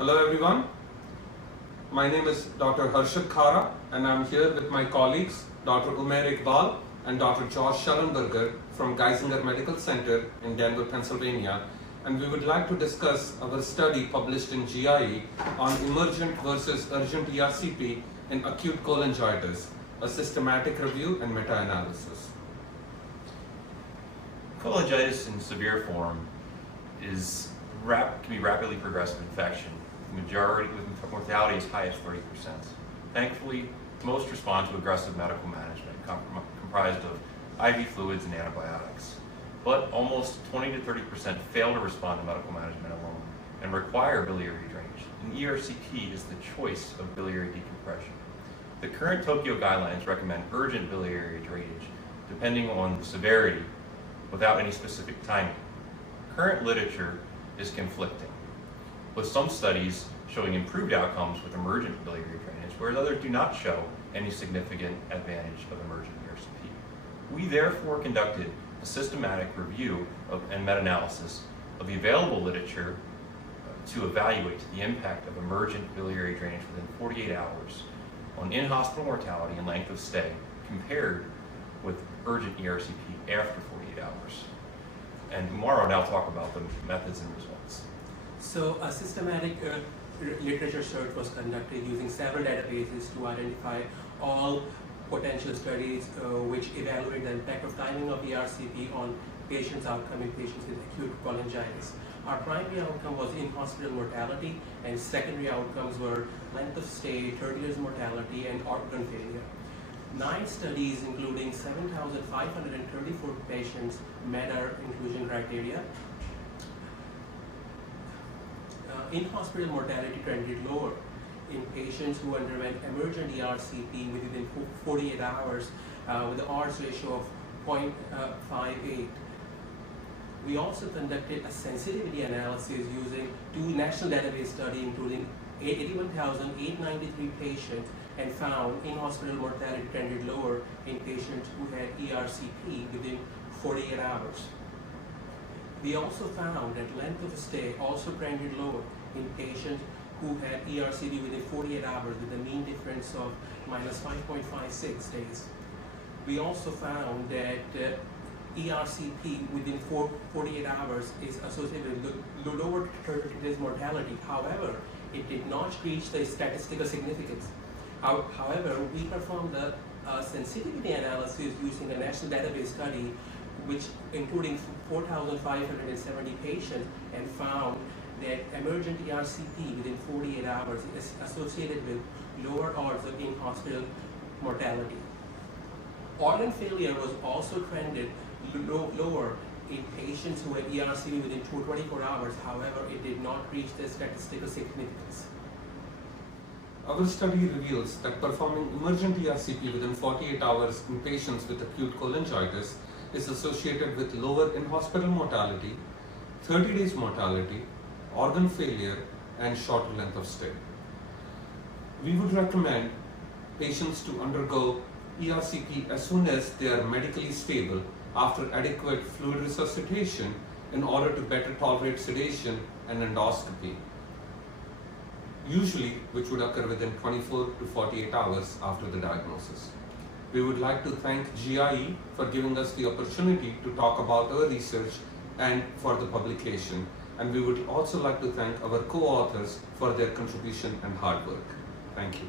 Hello everyone, my name is Dr. Harshit Khara and I'm here with my colleagues Dr. Imair Iqbal and Dr. Josh Shellenberger from Geisinger Medical Center in Denver, Pennsylvania, and we would like to discuss our study published in GIE on Emergent versus Urgent ERCP in acute cholangitis, a systematic review and meta-analysis. Cholangitis in severe form can be rapidly progressive infection. The majority with mortality as high as 30%. Thankfully, most respond to aggressive medical management comprised of IV fluids and antibiotics. But almost 20 to 30% fail to respond to medical management alone and require biliary drainage. And ERCP is the choice of biliary decompression. The current Tokyo guidelines recommend urgent biliary drainage depending on the severity without any specific timing. Current literature is conflicting, with some studies showing improved outcomes with emergent biliary drainage, whereas others do not show any significant advantage of emergent ERCP. We therefore conducted a systematic review and meta-analysis of the available literature to evaluate the impact of emergent biliary drainage within 48 hours on in-hospital mortality and length of stay compared with urgent ERCP after 48 hours. And Imair will now talk about the methods and results. So a systematic literature search was conducted using several databases to identify all potential studies which evaluate the impact of timing of ERCP on patients' outcome in patients with acute cholangitis. Our primary outcome was in-hospital mortality, and secondary outcomes were length of stay, 30 years mortality, and organ failure. 9 studies, including 7,534 patients, met our inclusion criteria. In-hospital mortality trended lower in patients who underwent emergent ERCP within 48 hours with an odds ratio of 0.58. We also conducted a sensitivity analysis using 2 national database studies, including 81,893 patients, and found in-hospital mortality trended lower in patients who had ERCP within 48 hours. We also found that length of stay also trended lower in patients who had ERCP within 48 hours with a mean difference of minus 5.56 days. We also found that ERCP within 48 hours is associated with lower 30 days mortality. However, it did not reach the statistical significance. However, we performed a sensitivity analysis using a national database study, which including 4,570 patients, and found that emergent ERCP within 48 hours is associated with lower odds of in-hospital mortality. Organ failure was also trended lower in patients who had ERCP within 24 hours. However, it did not reach the statistical significance. Our study reveals that performing emergent ERCP within 48 hours in patients with acute cholangitis is associated with lower in-hospital mortality, 30 days mortality, organ failure, and shorter length of stay. We would recommend patients to undergo ERCP as soon as they are medically stable after adequate fluid resuscitation in order to better tolerate sedation and endoscopy, usually which would occur within 24 to 48 hours after the diagnosis. We would like to thank GIE for giving us the opportunity to talk about our research and for the publication, and we would also like to thank our co-authors for their contribution and hard work. Thank you.